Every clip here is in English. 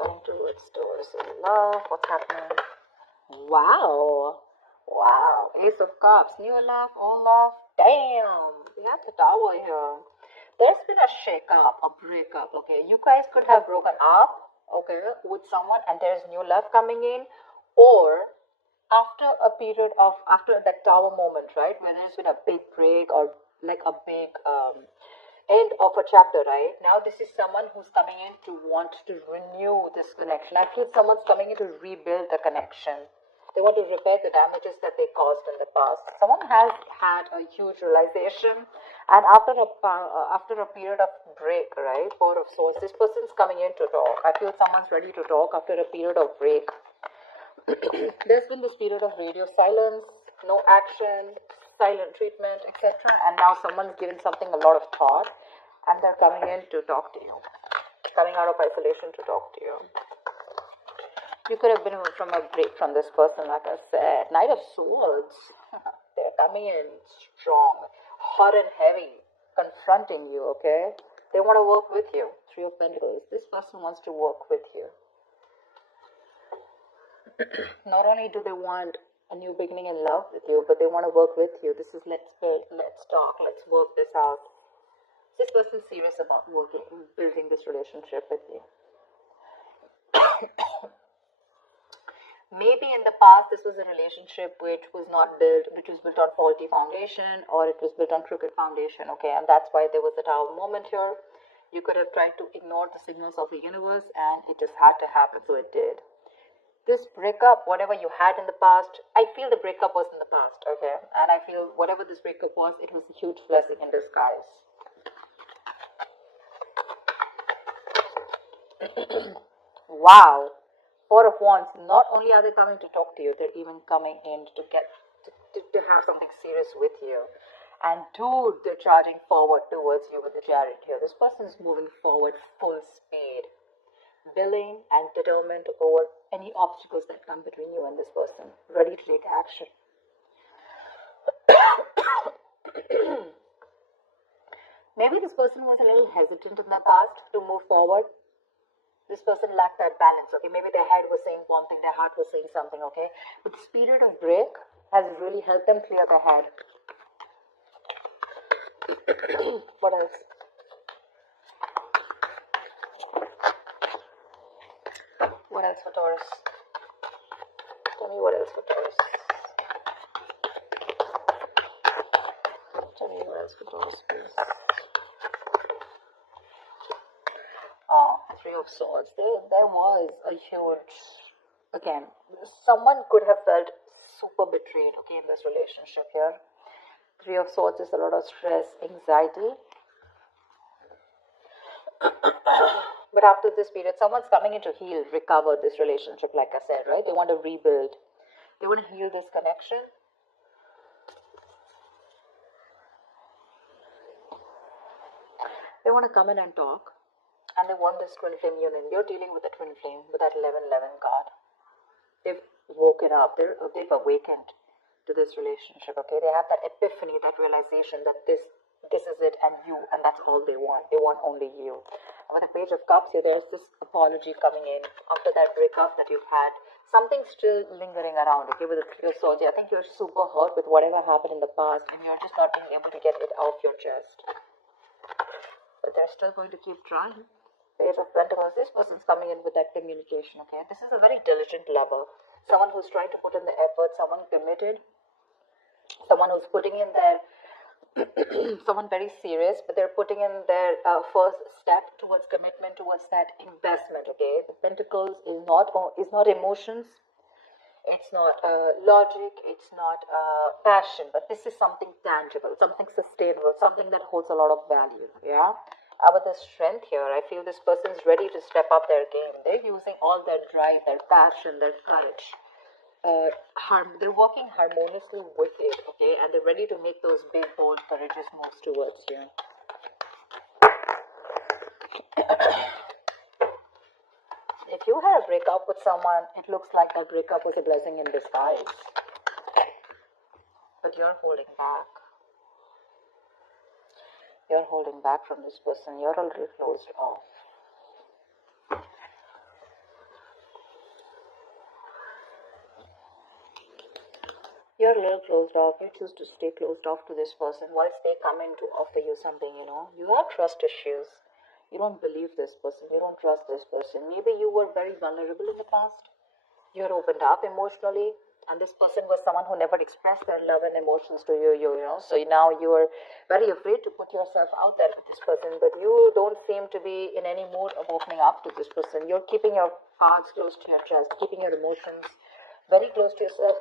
Going towards Taurus in love. What's happening? Wow. Wow. Ace of Cups. New love, old love. Damn. We have the Tower here. There's been a shake-up, a breakup, okay? You guys could have broken up, okay, with someone, and there's new love coming in. Or after a period of, after that Tower moment, right, where there's been a big break or like a big end of a chapter, right? Now this is someone who's coming in to want to renew this connection. I feel someone's coming in to rebuild the connection. They want to repair the damages that they caused in the past. Someone has had a huge realization, and after a period of break, right, Four of Swords, this person's coming in to talk. I feel someone's ready to talk after a period of break. There's been this period of radio silence, no action, silent treatment, etc. And now someone's given something a lot of thought, and they're coming in to talk to you, coming out of isolation to talk to you. You could have been from a break from this person, like I said. Knight of Swords. They're coming in strong, hot and heavy, confronting you, okay? They want to work with you. Three of Pentacles. This person wants to work with you. Not only do they want a new beginning in love with you, but they want to work with you. This is let's build, let's talk, let's work this out. This person's serious about building this relationship with you. Maybe in the past this was a relationship which was built on faulty foundation, or it was built on crooked foundation, okay? And that's why there was a Tower moment here. You could have tried to ignore the signals of the universe, and it just had to happen, so it did. This breakup, whatever you had in the past, I feel the breakup was in the past, okay? And I feel whatever this breakup was, it was a huge blessing in disguise. Wow. Four of Wands. Not only are they coming to talk to you, they're even coming in to have something serious with you. And dude, they're charging forward towards you with the Chariot here. This person is moving forward full speed, willing and determined to over any obstacles that come between you and this person, ready to take action. Maybe this person was a little hesitant in the past to move forward. This person lacked that balance, okay? Maybe their head was saying one thing, their heart was saying something, okay? But this period of break has really helped them clear their head. What else? What else for Taurus? Tell me what else for Taurus. Tell me what else for Taurus, please. Three of Swords. There was a huge, again, someone could have felt super betrayed, okay, in this relationship here. Three of Swords is a lot of stress, anxiety. But after this period, someone's coming in to heal, recover this relationship, like I said, right? They want to rebuild. They want to heal this connection. They want to come in and talk. And they want this twin flame union. You're dealing with a twin flame with that 11-11 card. They've woken up. They've awakened to this relationship, okay? They have that epiphany, that realization that this is it and you, and that's all they want. They want only you. And with the Page of Cups here, there's this apology coming in after that breakup that you've had. Something's still lingering around, okay? With the Three of Swords, I think you're super hurt with whatever happened in the past, and you're just not being able to get it off your chest. But they're still going to keep trying. Page of Pentacles, this person's coming in with that communication, okay? This is a very diligent lover. Someone who's trying to put in the effort, someone committed, someone who's putting in their, someone very serious, but they're putting in their first step towards commitment, towards that investment, okay? The Pentacles is not emotions, it's not logic, it's not passion, but this is something tangible, something sustainable, something that holds a lot of value, yeah? With the Strength here, I feel this person's ready to step up their game. They're using all their drive, their passion, their courage. They're working harmoniously with it, okay? And they're ready to make those big, bold, courageous moves towards you. If you had a breakup with someone, it looks like that breakup was a blessing in disguise. But you're holding back. You're holding back from this person. You're already closed off. You're a little closed off. You choose to stay closed off to this person whilst they come in to offer you something, you know. You have trust issues. You don't believe this person. You don't trust this person. Maybe you were very vulnerable in the past. You're opened up emotionally. And this person was someone who never expressed their love and emotions to you, you know. So now you're very afraid to put yourself out there with this person. But you don't seem to be in any mood of opening up to this person. You're keeping your cards close to your chest, keeping your emotions very close to yourself,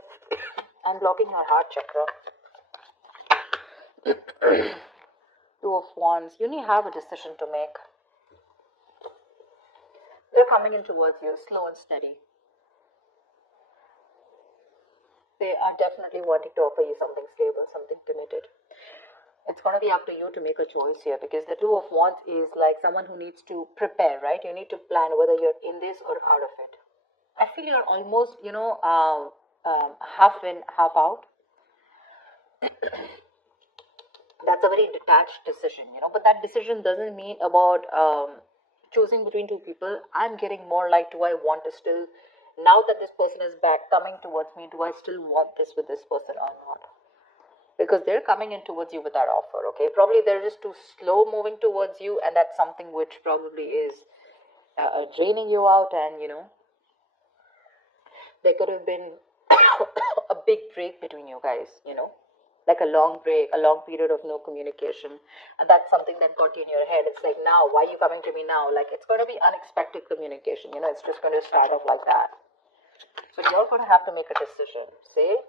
and blocking your heart chakra. Two of Wands. You need to have a decision to make. They're coming in towards you, slow and steady. They are definitely wanting to offer you something stable, something committed. It's going to be up to you to make a choice here, because the Two of Wands is like someone who needs to prepare, right? You need to plan whether you're in this or out of it. I feel you're almost, you know, half in, half out. That's a very detached decision, you know, but that decision doesn't mean about choosing between two people. I'm getting more like, do I want to still, now that this person is back coming towards me, do I still want this with this person or not? Because they're coming in towards you with that offer, okay? Probably they're just too slow moving towards you, and that's something which probably is draining you out. And, you know, there could have been a big break between you guys, you know, like a long break, a long period of no communication. And that's something that got you in your head. It's like, now, why are you coming to me now? Like, it's going to be unexpected communication, you know, it's just going to start off like that. But you're going to have to make a decision. See?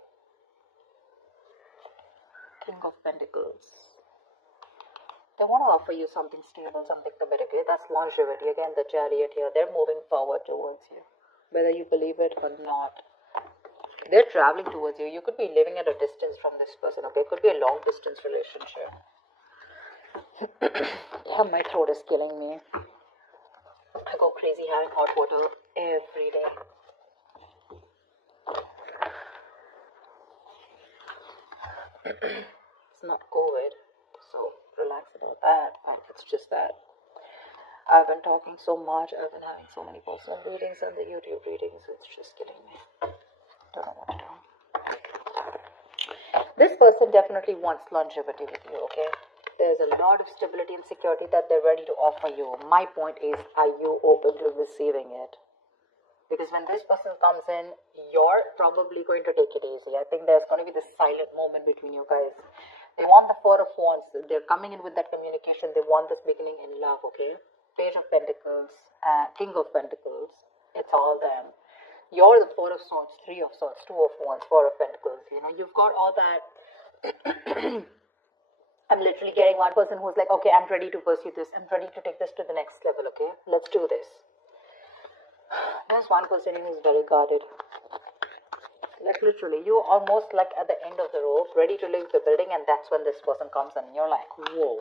King of Pentacles. They want to offer you something stable, something committed. That's longevity. Again, the Chariot here. They're moving forward towards you, whether you believe it or not. They're traveling towards you. You could be living at a distance from this person, okay? It could be a long distance relationship. Yeah, my throat is killing me. I go crazy having hot water every day. It's not COVID, so relax about that. It's just that I've been talking so much. I've been having so many personal readings and the YouTube readings. It's just killing me. Don't know what to do. This person definitely wants longevity with you, okay? There's a lot of stability and security that they're ready to offer you. My point is, are you open to receiving it? Because when this person comes in, you're probably going to take it easy. I think there's going to be this silent moment between you guys. They want the Four of Wands. They're coming in with that communication. They want this beginning in love, okay? Page of Pentacles, King of Pentacles. It's all them. You're the Four of Swords, Three of Swords, Two of Wands, Four of Pentacles. You know, you've got all that. I'm literally getting one person who's like, okay, I'm ready to pursue this. I'm ready to take this to the next level, okay? Let's do this. There's one person who's very guarded. Like literally, you're almost like at the end of the rope, ready to leave the building, and that's when this person comes in. And you're like, whoa,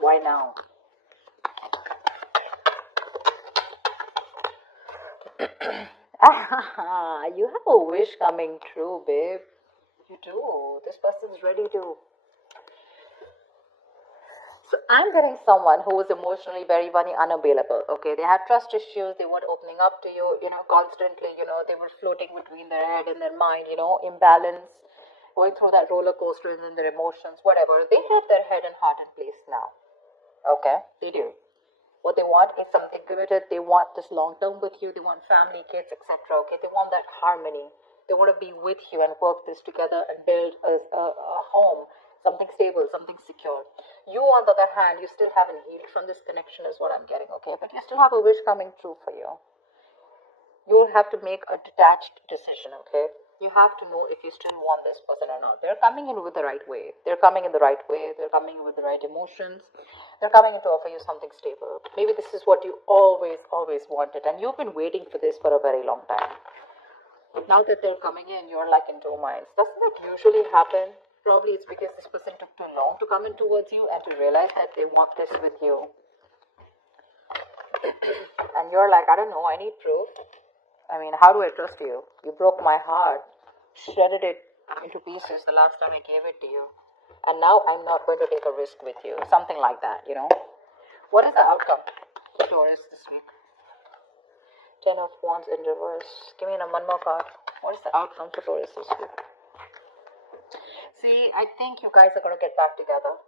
why now? You have a wish coming true, babe. You do. This person's ready to. So I'm getting someone who is emotionally very, very unavailable, okay? They had trust issues, they weren't opening up to you, you know, constantly, you know, they were floating between their head and their mind, you know, imbalance, going through that roller coaster and then their emotions, whatever. They have their head and heart in place now, okay? They do. What they want is something committed. They want this long term with you. They want family, kids, etc., okay? They want that harmony. They want to be with you and work this together and build a home, something stable, something secure. You, on the other hand, you still haven't healed from this connection is what I'm getting, okay? But you still have a wish coming true for you. You'll have to make a detached decision, okay? You have to know if you still want this person or not. They're coming in with the right way. They're coming in the right way. They're coming in with the right emotions. They're coming in to offer you something stable. Maybe this is what you always wanted, and you've been waiting for this for a very long time. Now that they're coming in, you're like in two minds. Doesn't that usually happen? Probably it's because this person took too long to come in towards you and to realize that they want this with you. And you're like, I don't know, I need proof. I mean, how do I trust you? You broke my heart, shredded it into pieces the last time I gave it to you. And now I'm not going to take a risk with you. Something like that, you know. What is the outcome for Taurus this week? 10 of Wands in reverse. Give me one more card. What is the outcome for Taurus this week? See, I think you guys are going to get back together.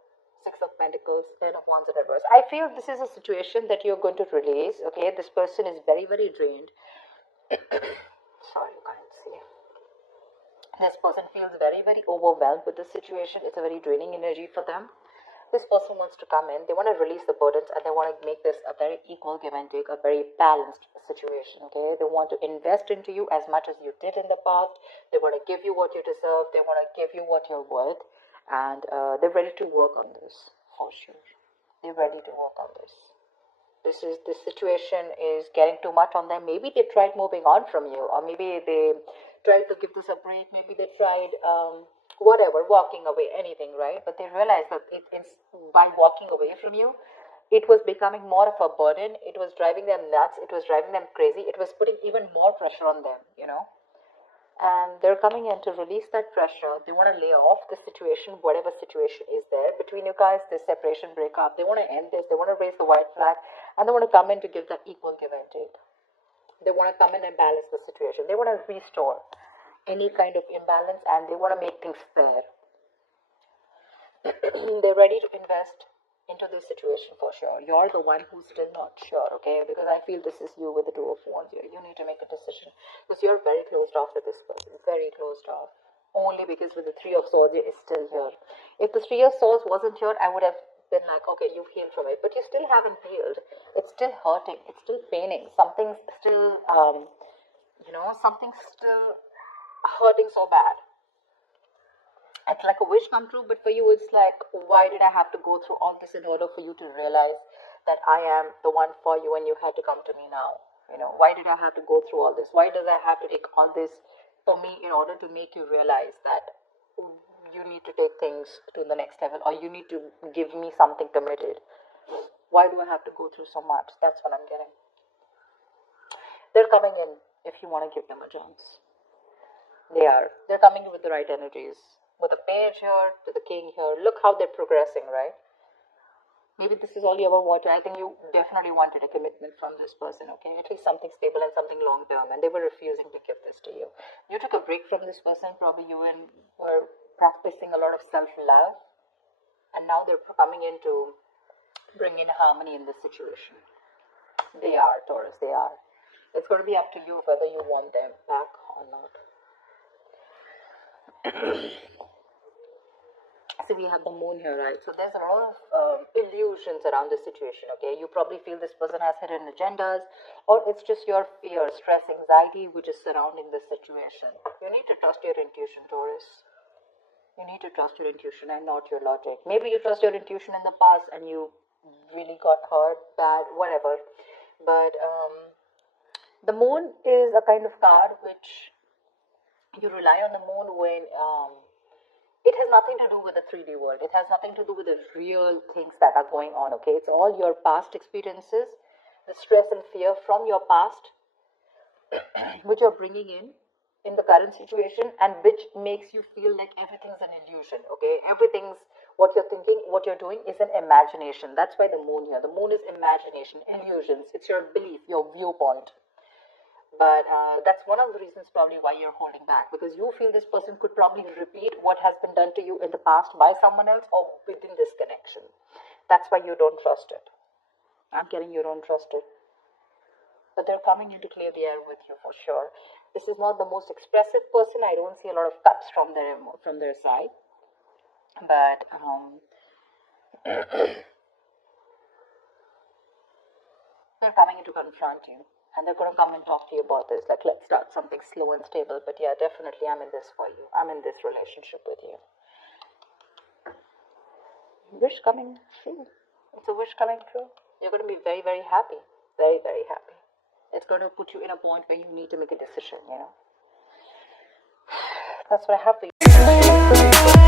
Six of Pentacles, Ten of Wands, and Reverse. I feel this is a situation that you're going to release. Okay, this person is very, very drained. Sorry, you can't see. This person feels very, very overwhelmed with the situation. It's a very draining energy for them. This person wants to come in. They want to release the burdens and they want to make this a very equal give and take, a very balanced situation. Okay, they want to invest into you as much as you did in the past. They want to give you what you deserve. They want to give you what you're worth. And they're ready to work on this for sure. They're ready to work on this. This situation is getting too much on them. Maybe they tried moving on from you, or maybe they tried to give this a break. Maybe they tried whatever, walking away, anything, right? But they realized that it's by walking away from you, it was becoming more of a burden. It was driving them nuts. It was driving them crazy. It was putting even more pressure on them, you know. And they're coming in to release that pressure. They want to lay off the situation, whatever situation is there between you guys, this separation, breakup. They want to end this. They want to raise the white flag. And they want to come in to give that equal give and take. They want to come in and balance the situation. They want to restore any kind of imbalance, and they want to make things fair. They're ready to invest into this situation for sure. You're the one who's still not sure, okay? Because I feel this is you with the Two of Wands here. You need to make a decision because you're very closed off to this person. Very closed off. Only because with the Three of Swords is still here. If the Three of Swords wasn't here, I would have been like, okay, you've healed from it. But you still haven't healed. It's still hurting. It's still paining. Something's still, something's still hurting so bad. It's like a wish come true, but for you it's like, why did I have to go through all this in order for you to realize that I am the one for you and you had to come to me now? You know, why did I have to go through all this? Why does I have to take all this for me in order to make you realize that you need to take things to the next level, or you need to give me something committed? Why do I have to go through so much? That's what I'm getting. They're coming in if you want to give them a chance. They're coming in with the right energies. With the Page here, to the King here. Look how they're progressing, right? Maybe this is all you ever wanted. I think you definitely wanted a commitment from this person, okay? At least something stable and something long term. And they were refusing to give this to you. You took a break from this person. Probably you were practicing a lot of self-love. And now they're coming in to bring in harmony in this situation. They are, Taurus, they are. It's going to be up to you whether you want them back or not. So we have the Moon here, right? So there's a lot of illusions around this situation, okay? You probably feel this person has hidden agendas, or it's just your fear, stress, anxiety which is surrounding this situation. You need to trust your intuition, Taurus. You need to trust your intuition and not your logic. Maybe you trust your intuition in the past and you really got hurt, bad, whatever. But the Moon is a kind of card which you rely on the Moon when it has nothing to do with the 3D world. It has nothing to do with the real things that are going on, okay? It's all your past experiences, the stress and fear from your past, which you're bringing in the current situation, and which makes you feel like everything's an illusion, okay? Everything's, what you're thinking, what you're doing is an imagination. That's why the Moon here. The Moon is imagination, illusions. It's your belief, your viewpoint. But that's one of the reasons probably why you're holding back, because you feel this person could probably repeat what has been done to you in the past by someone else or within this connection. That's why you don't trust it. I'm getting you don't trust it. But they're coming in to clear the air with you for sure. This is not the most expressive person. I don't see a lot of cups from their side. But they're coming in to confront you. And they're going to come and talk to you about this. Like, let's start something slow and stable. But yeah, definitely I'm in this for you. I'm in this relationship with you. Wish coming true. It's a wish coming true. You're going to be very, very happy. Very, very happy. It's going to put you in a point where you need to make a decision, you know. That's what I have for you.